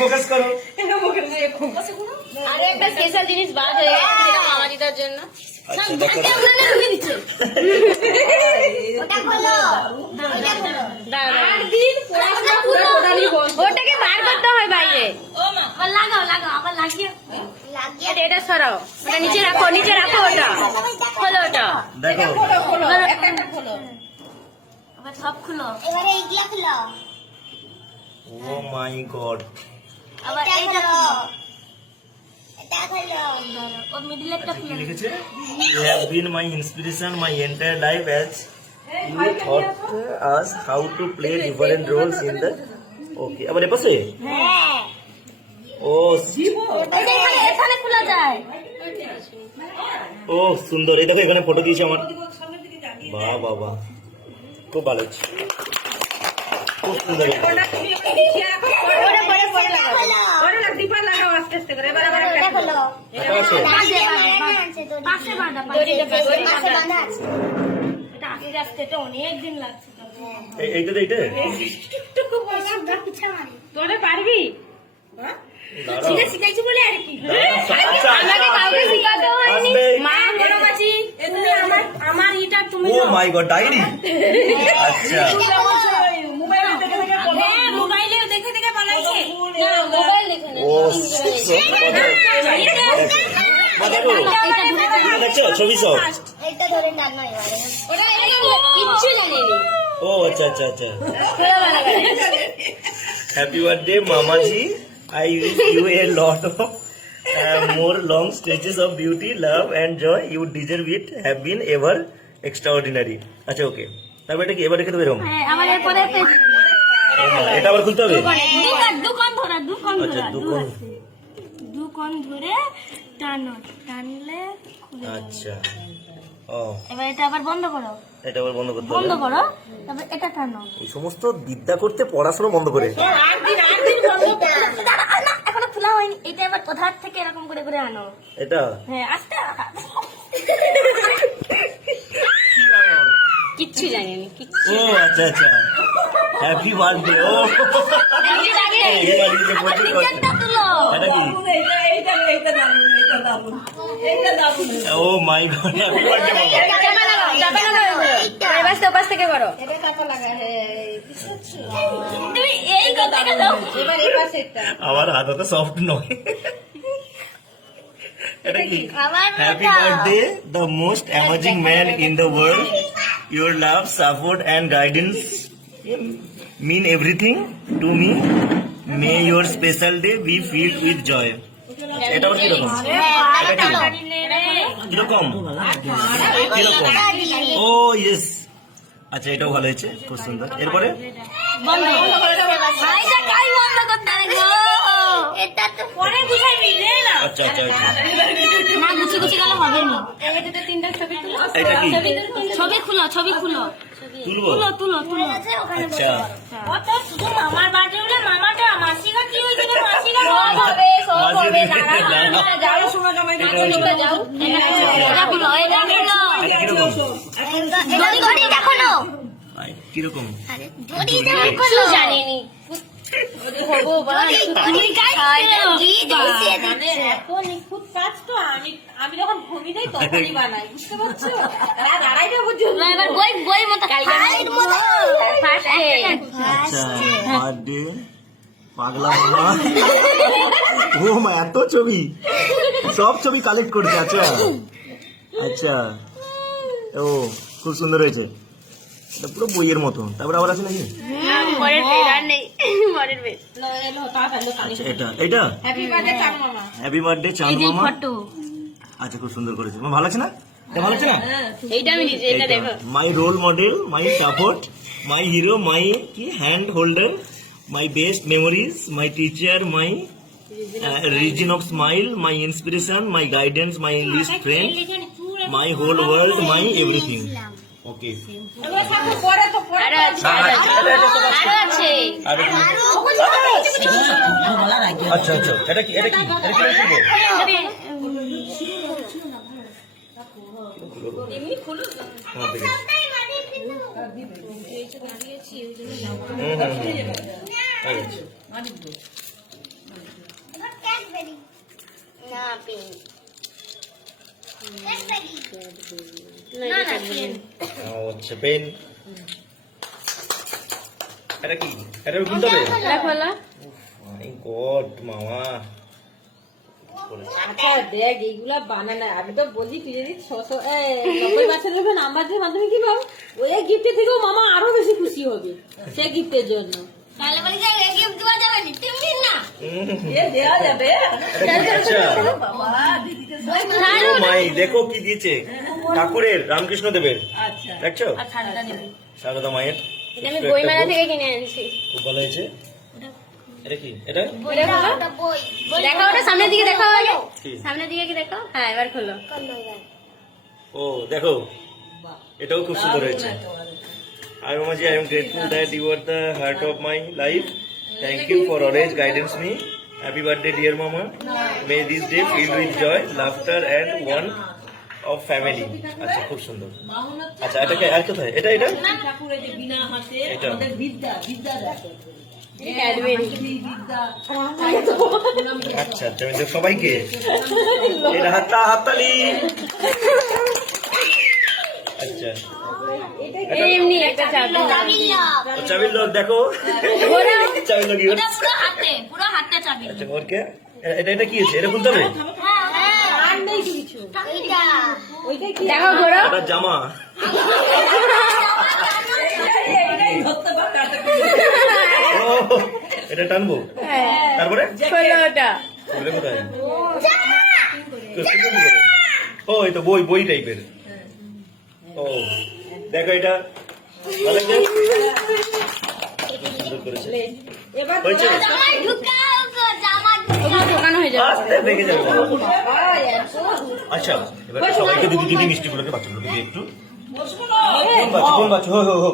Focus করো। আরে একটা স্পেশাল জিনিস বাদ হয়ে গেছে যেটা মামাদিদার জন্য। ওটাকে বার করতে হয় বাইরে। লাগাও লাগাও আবার লাগিয়ে এটা সরাও, ওটা নিচে রাখো, নিচে রাখো, ওটা খোলো, ওটা দেখো খোলো, আবার সব খুলো, এবারে এইগুলা খুলো, ও মাই গড, আবার এইটা খুলো, খুলো, এটা খুলো। ও মিডলেরটা কি খুলো। লিখেছে? You have been my inspiration my entire life as you taught us how to play different roles in the okay আবার এপাশে হ্যাঁ, ও এখানে খোলা যায়। ও সুন্দর, এই দেখো এখানে ফটো দিয়েছে আমার, বাহ বাহ বাহ, খুব ভালো হচ্ছে, খুব সুন্দর। ওটা পরে পরে লাগাও, পরে ডিপা লাগাও আস্তে আস্তে করে। এবার আবার এটা খুলো। এটা আছে? পাশে বাঁধা, দড়ি বাঁধা আছে। এটা আস্তে আস্তে, এটা অনেক দিন লাগছে। এইটা তো এইটা তোরা পারবি? দাঁড়াও। শিখাইছি বলে আর কি। আচ্ছা, আমাকে কাউকে শিখাতে হয়নি। আসবে। মা বড় মাছি, এগুলো আমার এটা তুমি ও মাই গড, ডায়েরি, আচ্ছা হ্যাঁ, মোবাইলে দেখে দেখে বানাইছে। না, মোবাইল দেখে না। ও মা দেখো, এটা দেখছো ছবি সব, এটা ধরে টানো এবারে। ওটা কিচ্ছু জানেনি। ও আচ্ছা আচ্ছা আচ্ছা। হ্যাপি বার্থডে মামাজি, I wish you a lot of more long stretches of beauty, love and joy. You deserve it. Have been ever extraordinary. আচ্ছা ওকে, তারপর এটা কি এবার রেখে দেবো এরকম? হ্যাঁ, আমার এরপরে এটা আবার খুলতে হবে? দুকন ধরা, দুকন আচ্ছা ধরা, দুকোন, দুকন ধরে টানো, টানলে খুলে যাবে। আচ্ছা ও এবার এটা আবার বন্ধ করো, এটা আবার বন্ধ করতে বন্ধ হবে। করো, তারপর এটা টানো। এই সমস্ত বিদ্যা করতে পড়াশোনা বন্ধ করে। এখনো খোলা হয়নি, এটা এবার কোথার থেকে এরকম করে করে আনো। এটা হ্যাঁ, আস্তে কিচ্ছু জানিনি, কিচ্ছু। ও আচ্ছা আচ্ছা, হ্যাপি বার্থডে। ও এই বাড়িতে প্রচুর কষ্ট। এটা তুলো। এটা কি? ও মাই গড, হ্যাপি বার্থডে মামা। চাপা লাগাও, চাপা লাগাও এগুলো। এবার তো পাশ থেকে করো। তুমি এই কথাটা দাও। আমার হাত তো সফট নয়। এটা কি? আমার হ্যাপি এটা। Birthday the most amazing man in the world, your love support and guidance mean everything to me. May your special day be filled with joy. এটা আবার কিরকম? এটা কি? কিরকম? কিরকম? ও ইয়েস, আচ্ছা এটাও ভালো হয়েছে, খুব সুন্দর। এরপরে বন্ধ। ভাইটা কাই বন্ধ করতে হবে গো। এটা তো পরে বুঝাইবি রে না। আচ্ছা আচ্ছা আচ্ছা, না গুছি গুছি গেলে হবে না। এটাতে তিনটা ছবি তুলো। এটা কি? ছবি খুলো, ছবি খুলো। তুলবো? তুলো তুলো তুলো। আচ্ছা কত শুধু মামার বার্থডে হলে মামাটা, মাসিকা কি হইছে রে, মাসিকা সব হবে, সব হবে। দাঁড়াও, যাও শোনা জামাই, এটা যাও। এটা খুলো, এটা খুলো। এটা কিরকম? ধরি ধরি দেখো না। আই, কিরকম? ধরি কিচ্ছু জানিনি। ভগবান, তুমি কাই কি দিছে দিচ্ছে। এত নিখুঁত কাজ তো আমি যখন ঘুমি দেই তখনই বানাই, বুঝতে পারছো? দাঁড়াই না বুঝছো? এবার বই বই মতো হাইট মতো। ফার্স্ট আচ্ছা বার্থডে পাগলা মামা। ও মা, এত ছবি, সব ছবি কালেক্ট করছে। আচ্ছা আচ্ছা, ও খুব সুন্দর হয়েছে, এটা পুরো বইয়ের মতো। তারপরে আবার আছে নাকি? পরের পেজ আর নেই, পরের পেজ। আচ্ছা এটা এটা হ্যাপি বার্থডে চাঁদ মামা। হ্যাপি বার্থডে চাঁদ এই যে মামা। ফটো, আচ্ছা খুব সুন্দর করেছে, ভালো আছে না? এটা ভালো আছে না? এইটা আমি নিজে, এটা দেখো। My role model, my support, my hero, my key hand holder, my best memories, my teacher, my reason of smile, my inspiration, my guidance, my list friend, my whole world, my everything. Okay, পরে তো আরো আছে, আরো আছে। আরে কি? আচ্ছা আচ্ছা, এটা কি? এটা কি? এটা কি লিখবো? এমনি খুলো। হ্যাঁ, দেখি। হয়ে গেছে। ক্যাডবেরি না পিঙ্ক ক্যাডবেরি না না পিঙ্ক ও আচ্ছা পেন। এটা কি? এটা খুলতে হবে? মাই গড মামা। আচ্ছা দেখ এইগুলা বানানা আমি তো বলি তুই যদি 90% নাম্বার দিয়ে মাধ্যমে কি পাবো ওই গিফটের থেকেও মামা আরো বেশি খুশি হবে সে গিফটের জন্য তাহলে বলি যে গিফট দেওয়া যাবে না তিন দিন না দেওয়া যাবে আচ্ছা ও মাই দেখো কি দিয়েছে ঠাকুরের রামকৃষ্ণ দেবের। আচ্ছা দেখছো সারদা মায়ের আমি বইমেলা থেকে কিনে এনেছি। খুব ভালো হয়েছে। এটা কি? এটা ওটা বই দেখো ওটা সামনের দিকে দেখো আগে। কি? সামনের দিকে কি দেখো? হ্যাঁ এবার খোলো। ও দেখো এটাও খুব সুন্দর হয়েছে। I Mamaji, I am grateful that you are the heart of my life. Thank you for always guidance me. Happy birthday dear mama. May this day filled with joy, laughter and one of family. আচ্ছা খুব সুন্দর। আচ্ছা এটা কি আর কোথায়? এটা এটা ঠাকুরের যে বিনা হাতে এটা। আমাদের বিদ্যা দেখো ক্যাডবেরি। বিদ্যা আচ্ছা আচ্ছা আমি দেব সবাইকে এটা হাততালি। আচ্ছা এমনি একটা চাবি। তো চাবির লোক দেখো চাবির লোক ওটা পুরো হাতে চাবি। আচ্ছা ওর কে এটা এটা কি আছে? এটা খুলতে হবে? আর নেই কিছু এইটা ওইটাই কি দেখো ঘোরো। এটা জামা। ধরতে পারবে ও এটা টানবো তারপরে খোলো ওটা। খুলবে কোথায়? খুলবে কোথায়? ও এই তো বই বই টাইপের। ও দেখো এটা ভালো লাগছে? সুন্দর করেছে। এবার হয়েছে? জামা ঢুকাও গো জামা ওগুলো ঢোকানো হয়ে যাবে। আস্তে ভেঙে যাবে। আচ্ছা এবার সবাইকে দিদি দিদি মিষ্টিগুলোকে বাচ্চাগুলোকে দিয়ে একটু কোন বাচ্চা কোন বাচ্চা হো হো হো